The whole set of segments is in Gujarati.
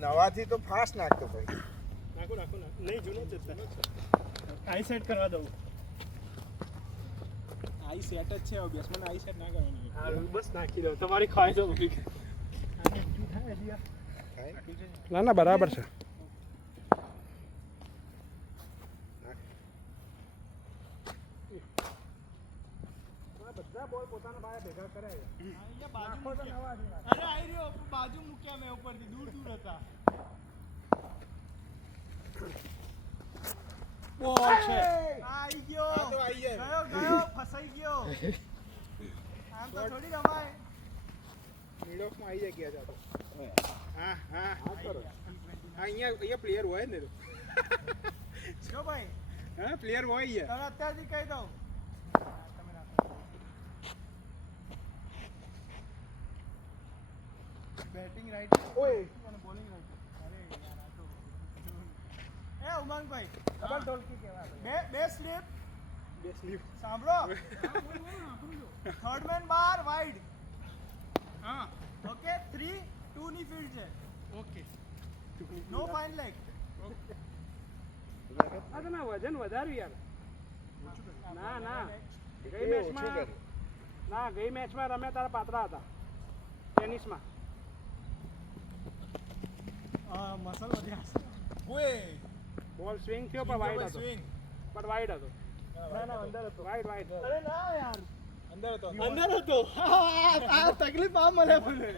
નવાથી તો ફાસ્ટ નાખતો ભાઈ. નાખો નહીં જૂનો જ છે. આઈ સેટ કરવા દઉં. આઈ સેટ જ છે. હવે બેસમાં આઈ સેટ ના કરવાની. હા બસ નાખી દો. તમારી ખ્વાહિશ હોય. ના ના બરાબર છે. બધા બોલ પોતાના ભાઈ ભેગા કરાય. અરે આઈ રહ્યો બાજુ મૂક્યા મેં ઉપરથી દૂર હતા. બોલ છે. આઈ ગયો. આ તો આઈ જાય. ગયો ફસાઈ ગયો. આમ તો થોડી રમાય. મિડોફમાં આવી જાય ગયા તો. હા કરો. અહીંયા પ્લેયર હોય ને. જો ભાઈ. હા પ્લેયર હોય યાર. તને અત્યારથી કહી દઉં. બેટિંગ રાઈટ ઓય અને બોલિંગ રાઈટ. અરે યાર આ તો એ ઉમંગભાઈ ડબલ ઢોલકી કહેવાય. બે સ્લીપ સાંભળો. થર્ડ મેન બાર વાઇડ. હા ઓકે 3 2 ની ફીલ્ડ છે. ઓકે. નો ફાઇન લેગ. આ તો ના વજન વધાર્યું યાર. ના ગઈ મેચમાં રમે તારા પાતળા હતા ટેનિસમાં. મસલ વધ્યા. ઓય બોલ સ્વિંગ થયો પણ વાઈડ હતો. ના અંદર હતો. વાઈડ. અરે ના યાર અંદર હતો. આ તકલીફ આ મને બોલે.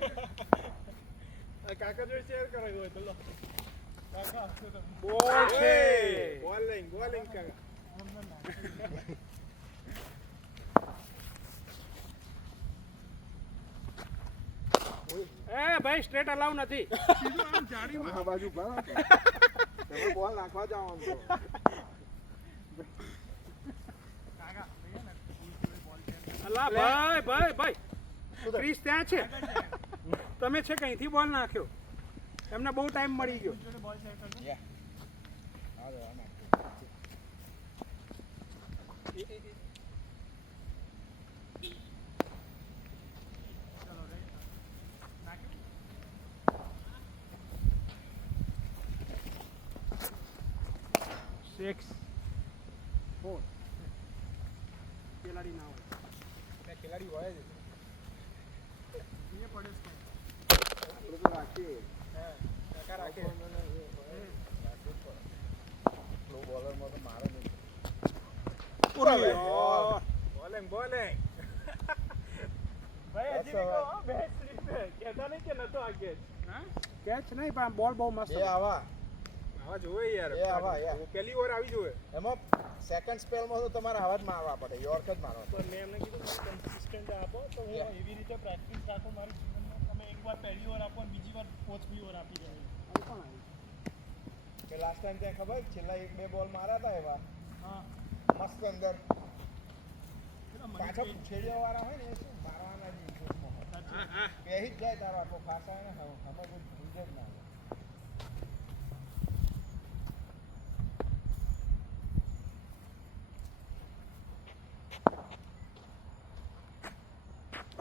કાકા જોડે શેર કરાયો હોય તો લો. કાકા બોલ છે. બોલિંગ કાકા. એ ભાઈ સ્ટ્રેટ અલાઉ નથી. સીધું આમ જાડીમાં. આ બાજુ બરાબર. તમે બોલ નાખવા જાવ આમ તો. કાકા અલા ભાઈ ક્રિસ ત્યાં છે. તમે છે કઈથી બોલ નાખ્યો. એમને બહુ ટાઈમ મળી ગયો. બોલ શેર કરજો. સિક્સ 4 ખેલાડી ના હોય. ખેલાડી હોય જ. એ પડે છે. આપણે તો રાખીએ. કાકા રાખે. લો બોલરમાં તો મારે નહીં. બોલિંગ ભાઈ હજી બી કહો બે સ્લીપ છે. કહેતા નહીં કે નતો આ કેચ. હા કેચ નહીં પણ બોલ બહુ મસ્ત હતો. આવા જોવે યાર. એ આવા યાર. પહેલી ઓવર આવી જોવે. એમાં સેકન્ડ સ્પેલમાં તો તમારે આવા જ મારવા પડે. યોર્ક જ મારવા પડે. મેં એમને કીધું કન્સિસ્ટન્ટ આપો તો હું એવી રીતે પ્રેક્ટિસ રાખું મારી જીવનમાં. તમે એકવાર પહેલી ઓવર આપો અને બીજી વાર પોચમી ઓવર આપી દેવાની. આવી કોણ આવ્યું? કે લાસ્ટ ટાઈમ ત્યાં ખબર છેલ્લા 1-2 બોલ માર્યા હતા એવા હા મસ્ત અંદર પાછો છેડિયા વાળા હોય ને એ શું મારવાના જ ઇન્ટરેસ્ટમાં હોય. બેહી જ જાય તારો આટલો ફાસ આવે ને હવે કોઈ ભૂલ જ ના હોય.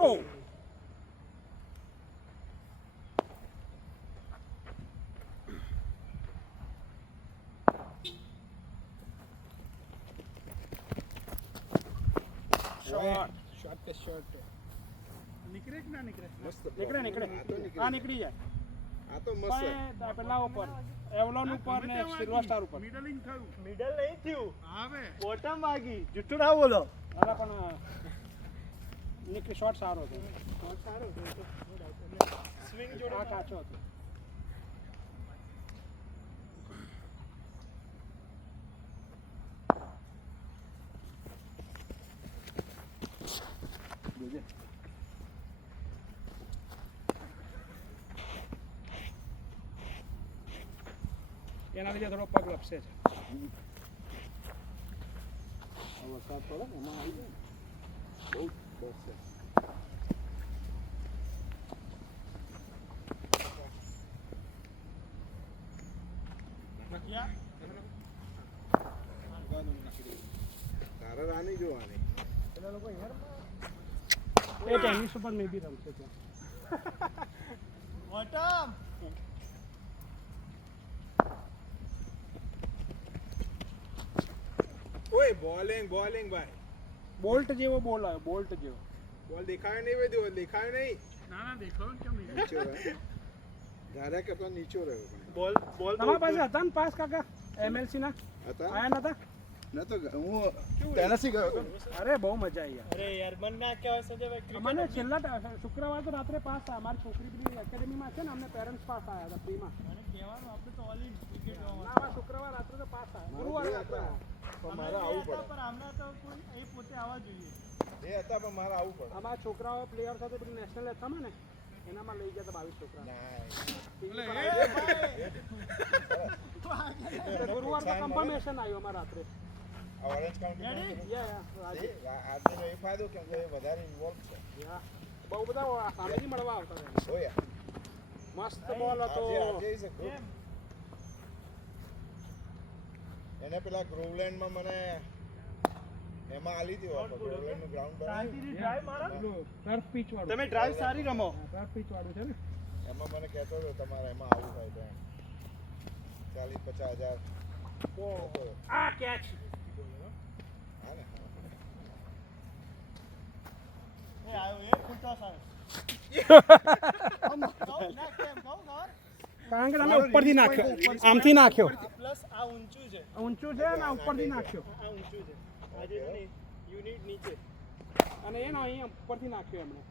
Oh! શોર્ટ पे શોર્ટ નીકળે કે ના નીકળે? મસ્ત નીકળે. હા નીકળી જાય. આ તો મસ્ત પણ પેલા ઉપર એવલોન ઉપર ને સિલ્વર સ્ટાર ઉપર. મિડલિંગ થયું. મિડલ નહીં થયું. આવે બોટમ વાગી. જુઠ્ઠું ના બોલો. અલા પણ નીકળી શોટ સારો હતો. સારું સ્વિંગ જોડે આ કાચો હતો. એના લીધે થોડો પગ લપસે છે. વરસાદ પડે ને એમાં આવી જાય ને બહુ બસ છે. તારે રાની જોવાની. પેલા લોકો હેરમાં એ ટેનિસ ઉપર મે બી રમશે ત્યાં. બોટમ ઓય બોલિંગ ભાઈ. બોલ્ટ જેવો બોલ આવ્યો, બોલ્ટ જેવો. બોલ દેખાયો નહીં ભાઈ, દેખાયો નહીં. ના દેખાવ કેમ નહીં નીચો રહ્યો. ધારા કરતા નીચો રહ્યો પણ. બોલ તમારા પાસે હતા ને પાસ કાકા એમએલસી ના હતા આયા નતા? ન તો હું ટેનેસી ગયો હતો. અરે બહુ મજા આવી યાર. અરે યાર મન ના કહેવાય સંજયભાઈ અમને છેલ્લા શુક્રવાર તો રાત્રે પાસ થયા. મારી છોકરી પેલી એકેડેમીમાં છે ને, અમને પેરેન્ટ્સ પાસ આવ્યા હતા ફ્રીમાં. મને કહેવાનું આપણે તો ઓલ ઇન ક્રિકેટ ના, અમારે શુક્રવાર રાત્રે તો પાસ થયા. ગુરુવારે રાત્રે આવ્યા. પણ મારે આવવું પડે. પણ આમના તો કોઈ એ પોતે આવવા જોઈએ. એ હતા પણ મારે આવવું પડે. અમારા છોકરાઓ પ્લેયર સાથે પેલી નેશનલ એથમાં ને એનામાં લઈ ગયા હતા 22 છોકરા. ગુરુવાર તો કન્ફર્મેશન આવ્યું અમારા રાત્રે. આ ઓરેન્જ કાઉન્ટી રાજે આજનો એ ફાયદો કેમ કે વધારે ઇન્વોલ્વ છે. બહુ બધા સામેથી મળવા આવતા હતા. જોયા મસ્ત બોલ હતો. આજે is a good. એને પેલા ગ્રોવલેન્ડમાં મને એમાં આલી હતી ઓફર. ગ્રોવલેન્ડનું ગ્રાઉન્ડ બનાવ્યું. શાંતિથી ડ્રાઈવ મારો. ટર્ફ પીચ વાળું. તમે ડ્રાઈવ સારી રમો. ટર્ફ પીચ વાળું છે ને. એમાં મને કહેતો હતો તમારે એમાં આવવું હોય તો 40-50 હજાર. આ કેચ. હા ને એ આવ્યો એ ફૂટતો સાહેબ. ના કેમ કહો ખબર? કારણ કે તમે ઉપરથી નાખ્યો, આમથી નાખ્યો. પ્લસ આ ઊંચું છે. ઊંચું છે ને ઉપરથી નાખ્યો. આ ઊંચું છે. આજે છે ને યુનિટ નીચે. અને એનો અહીંયા ઉપરથી નાખ્યો એમણે.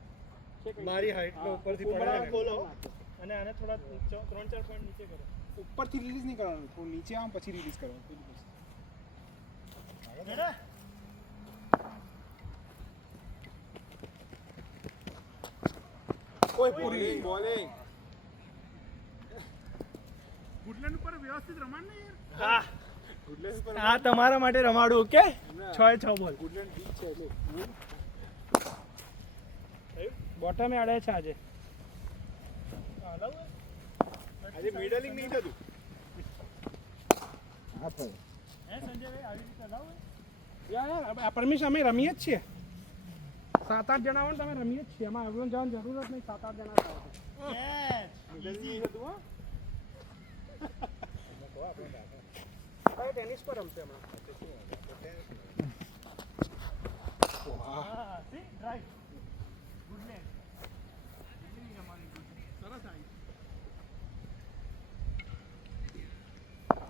છે કંઈ? મારી હાઈટ નો ઉપરથી પડે ઉપરથી ખોલો નાખ્યો. અને આને થોડા 3-4 પોઈન્ટ નીચે કરો. ઉપરથી રિલીઝ નહીં કરવાનું, થોડું નીચે આમ પછી રિલીઝ કરવાનું. રેડા? બોલિંગ ગુડલેન્ડ ઉપર વ્યવસ્થિત રમાડ ને યાર. હા. આ તમારા માટે રમાડું ઓકે? 6 બોલ. ગુડલેન્ડ બીચ છે એટલે. બોટમે અડે છે આજે. આજે મિડલિંગ નહીં થતું. હા ભાઈ હે સંજયભાઈ આવી રીતે હલાવો. યાર પરમિશન અમે રમીએ જ છીએ. 7-8 જણા હોય ને તમે રમીએ જ છીએ. એમાં everyone જવાની જરૂર જ નહીં. 7-8 જણા થાવ તો. યસ. ઈઝી હતું હો. ભાઈ ટેનિસ પર રમશે હમણાં. હા, સી ડ્રાઈવ. ગુડ ને. સરસ આવી.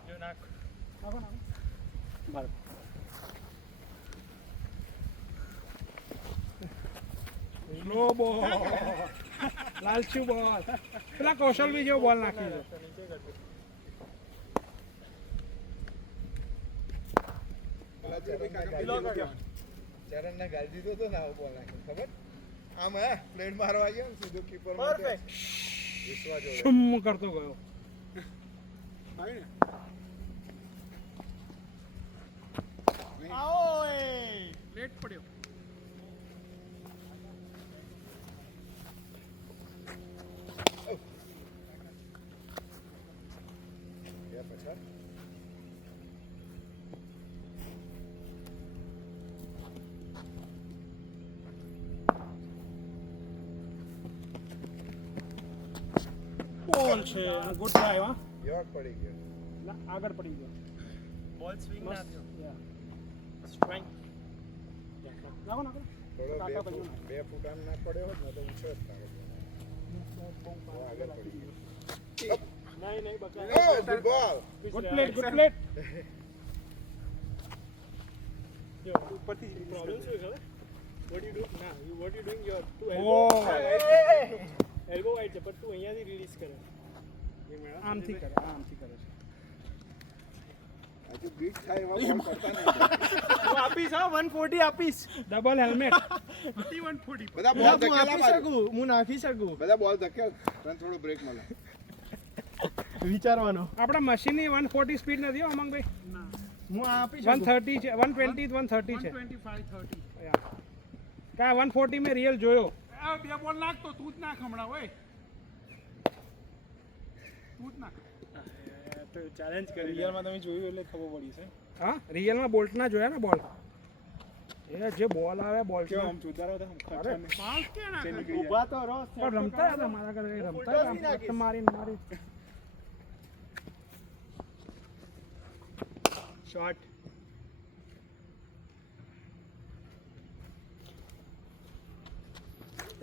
જો નાખ. નાખો નાખો. બરાબર. સ્લો બોલ. લાલચુ બોલ. પેલા કૌશલ બી જેવો બોલ નાખી દે. ચરણને ગાળી દીધો તો ને આવો બોલ નાખ્યો ખબર? આમ હે પ્લેટ મારવા ગયો ને સીધો કીપર પરફેક્ટ. વિશ્વા જોડે. શુમ કરતો ગયો. આવી ને આવો એ. લેટ પડ્યો. ગયા પછી બોલ છે. ગુડ ડ્રાઈવ હા. યોર્ક પડી ગયો. ના, આગળ પડી ગયો. બોલ સ્વિંગ ના થયો. Yeah. સ્ટ્રાઇક. નાખો નાખો. થોડો કાકા 2 પછી ફૂટ 2 ફૂટ આમ ના પડ્યો હોત ને તો ઊંચો જ તારો બહુ આગળ પડી ગયો. નહીં નહીં બકા. Oh, good ball. Good plate good plate. જો ઉપરથી પ્રોબ્લેમ શું છે ખબર? What you do? ના, what you doing? Your two Oh. elbow wide છે પણ તું અહીંયાથી રિલીઝ કરે. આમથી કરે આમથી કરે છે. હજુ બીટ થાય એવા બોલ કરતા નહીં. હું આપીશ હા 140 આપીશ. Double helmet. બધા બોલ હું ધકેલા આપી બાજુ. શકું. હું નાખી શકું. બધા બોલ ધકેલ તને થોડો બ્રેક મળે. વિચારવાનો. આપણા મશીનની 140 સ્પીડ નથી હો અમંગભાઈ. હું આ આપી શકું. 130 છે 120 130 છે. 125 30. કા 140 મેં રિયલ જોયો. બે બોલ નાખતો તું જ નાખ હમણાં હોય. તું જ નાખ. તો ચેલેન્જ કરી. રિયલમાં તમે જોયું એટલે ખબર પડી છે. હા રિયલમાં બોલ્ટ ના જોયા ને બોલ. એ જે બોલ આવે બોલ કેવો આમ જોરદાર હતો આમ ખર્ચાને. પાસ કે ના જે કરે? નીકળી જાય. ઊભા તો રહો. પણ રમતા હતા મારા ઘરે રમતા ફૂલટોસ હતા નહીં નાખીશ. મારીને મારી. શોટ.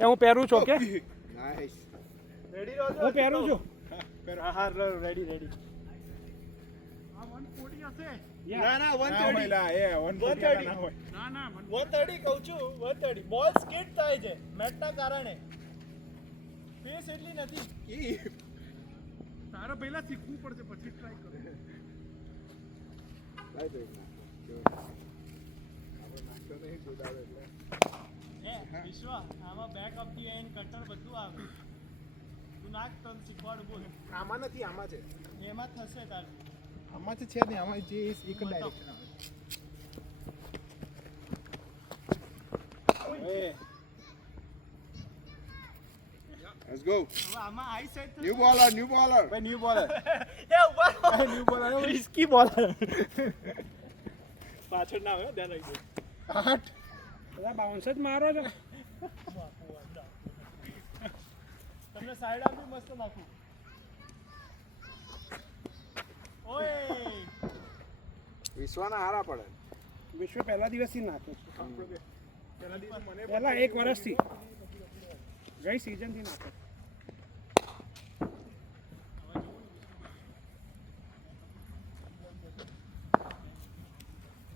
એ હું પહેરું છું ઓકે નાઈસ રેડી રહો હું પહેરું છું હા રેડી રેડી આ 140 હશે ના ના ના હોય લા, એ 140 ના હોય. ના ના 130 કહું છું 130 બોલ સ્કીડ થાય છે મેટના કારણે પેસ એટલી નથી તારે પહેલા શીખવું પડશે પછી ટ્રાય કરો લાઈ દો એક ના. જો. આપણે નાખતો નહીં, કુદાવે એટલે. વિશ્વ આમાં back of the end cutter બધું આવે તું નાખ તો શીખવાડું બોલ આમાં નથી, આમાં છે. એમાં થશે તાર આમાં તો છે નહીં, આમાં જે એક જ ડાયરેક્શન આવે. Let's go. હવે આમાં આઈ side New baller, new baller. ભાઈ ન્યુ બોલર એ ઉભા New baller. રિસ્કી બોલર પાછળ ના હોય ધ્યાન રાખજો 8. બધા બાઉન્સ જ મારો છો તમને સાઈડ આપી મસ્ત નાખું ઓય વિશ્વાના હારા પડે. વિશ્વ પહેલા દિવસથી નાખ્યો છું પહેલા દિવસે મને પહેલા એક વર્ષથી ગઈ સિઝનથી નાખ્યો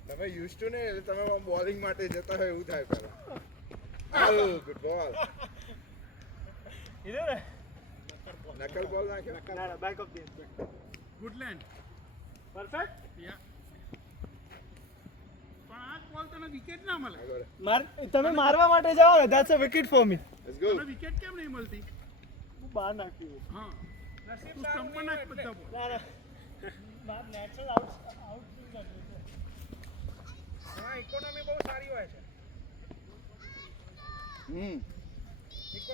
તમે યુઝ ટુ ને એટલે તમે બોલિંગ માટે જતા હોય એવું થાય પહેલા. Oh, good ball. ઇધર નકલ બોલ નાખ્યો. ના ના બેક ઓફ ધી ગુડલેન્ડ પરફેક્ટ યા પણ આ બોલ તને વિકેટ ના મળે આગળ. તમે મારવા માટે જાઓ ને that's a wicket for me Let's go. તને વિકેટ કેમ નહીં મળતી હું બહાર નાખ્યું હા તું સ્ટમ્પ પર નાખ બધા બોલ ના ના નેચરલ આઉટ સ્વિંગ કર્યું છે હા ઇકોનોમી બહુ સારી હોય છે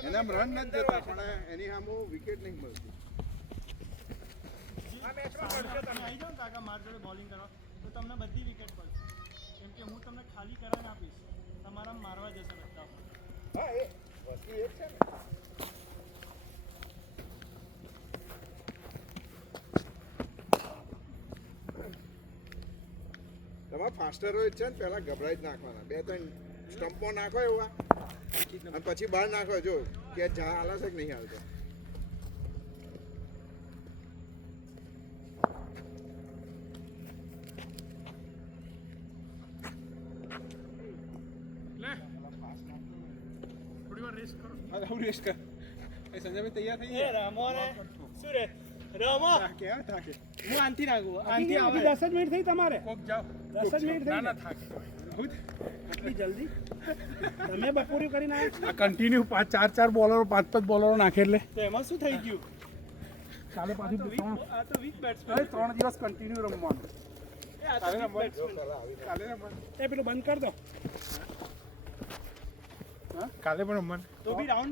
એના રન નથી જતા પણ એની સામે વિકેટ નહીં મળતી. આ મેચમાં તમે મળશે આવી જાઓ ને કાકા મારી જોડે બોલિંગ કરવા તો તમને બધી વિકેટ મળશે કેમ કે હું તમને ખાલી કરાવીને આપીશ તમારા મારવા જશે બધા હા, એ વસ્તુ એ જ છે ને. તમારે ફાસ્ટર હોય છે ને પહેલા ગભરાઈ જ નાખવાના 2-3 સ્ટમ્પો નાખો એવા અને પછી બહાર નાખો જો કે જા હાલે છે કે નહીં હાલતો. લે થોડી વાર રેસ્ટ કરો હું રેસ્ટ કર એ સંજયભાઈ તૈયાર થઈ એ રમો ને શું રે રમો થાકે હા થાકે. હું આનથી રાખું આંટી આનથી આવે આવે 10 જ મિનિટ થઈ તમારે કોક જાઓ 10 જ મિનિટ થઈ ના ને? થાકે આટલી જલ્દી તમે બપોરી કરીને આવ્યા આ કન્ટિન્યુ 4 બોલરો 5 બોલરો નાખે એટલે તો એમાં શું થઈ ગયું કાલે પાછું આ તો વીક બેટ્સમેન 3 દિવસ કન્ટિન્યુ રમવાનું આ તો weak batsman. કાલે રમવાનું. એ પેલું બંધ કર દો કાલે પણ રમવાનું તો બી રાઉન્ડ ધ